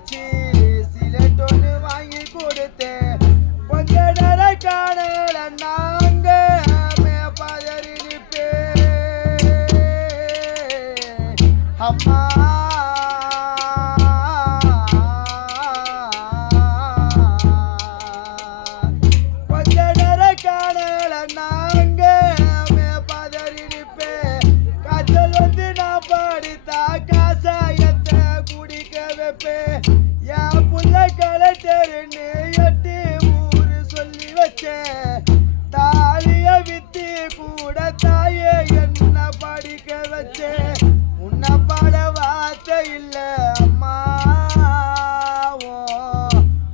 வச்சு சிலட் ஒன்று வாங்கி கொடுத்தேன் கொஞ்ச நேரம் காணல நாங்க மேப்பாதறி அம்மா. குடிக்க என் புள்ள கலெக்டர்னு எட்டு ஊரு சொல்லி வச்சேன் தாலிய வித்து கூட தாயே என்ன படிக்க வச்சேன் உன்னை பாட வார்த்தை இல்லை அம்மா.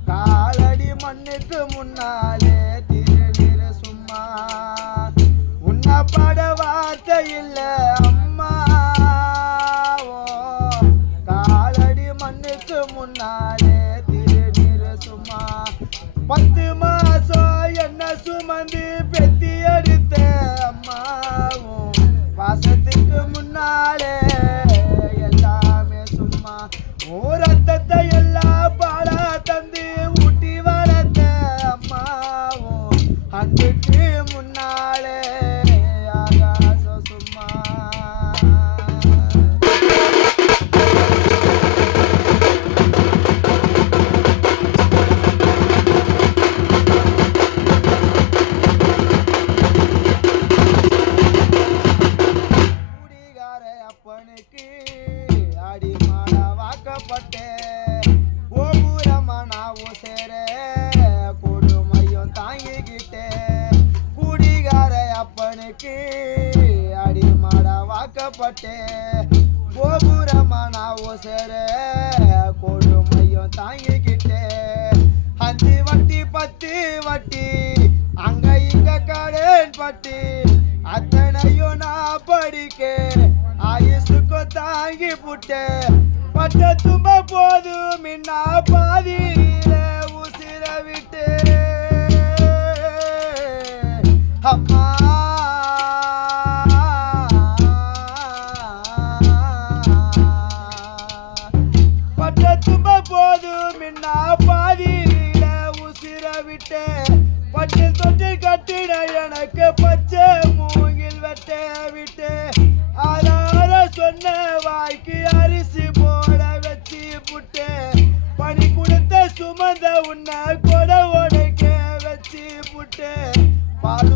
காலடி மண்ணுக்கு முன்னாலே சும்மா. பாட வார்த்தை காலடி மண்ணுக்கு முன்னாலே திருநீர சும்மா. பத்து மாசம் என்ன சுமந்து பெத்தி எடுத்த அம்மாவும். பாசத்துக்கு முன்னாலே கஷ்டப்பட்டே கோபுரமா நான் ஒசர கொடுமையும் தாங்கிக்கிட்டே அஞ்சு வட்டி பத்து வட்டி அங்க இங்க கடன் பட்டி அத்தனையும் நான் படிக்க ஆயுசுக்கும் தாங்கி புட்டேன். பட்ட தும்ப போதும் மின்னா பாதி போது மின்னா பாதியில உசிர விட்டு பட்டில் தொட்டு கட்டிட எனக்கு பச்சை மூங்கில் வெட்ட விட்டு ஆதார சொன்ன வாய்க்கு அரிசி போட வச்சு புட்டு பணி கொடுத்த சுமந்த உன்னை கொட உடைக்க வச்சு புட்டு பால்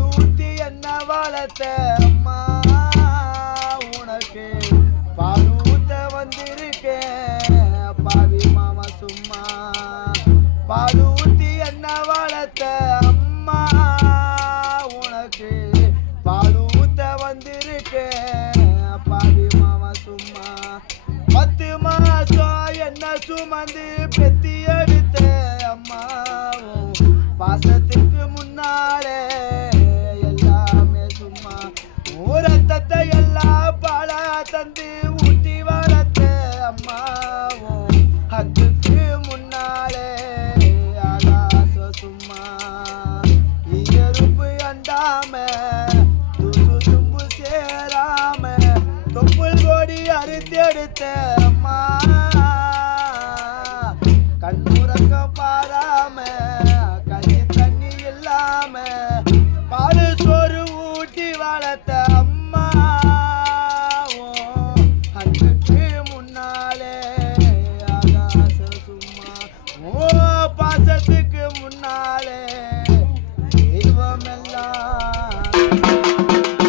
என்ன வளர்த்த? பால் ஊத்தி என்ன வளர்த்த அம்மா? உனக்கு பால் ஊத்த வந்திருக்கு. பாதி மாமா சும்மா. பத்து மாசம் என்ன சுமந்து பெத்தி எடுத்த அம்மா? பாசத்துக்கு முன்னாலே எல்லாமே சும்மா. ஊரத்தத்தை எல்லாம் பாலா தந்து அறிந்தெடுத்த அம்மா. கண்ணுறக்கம்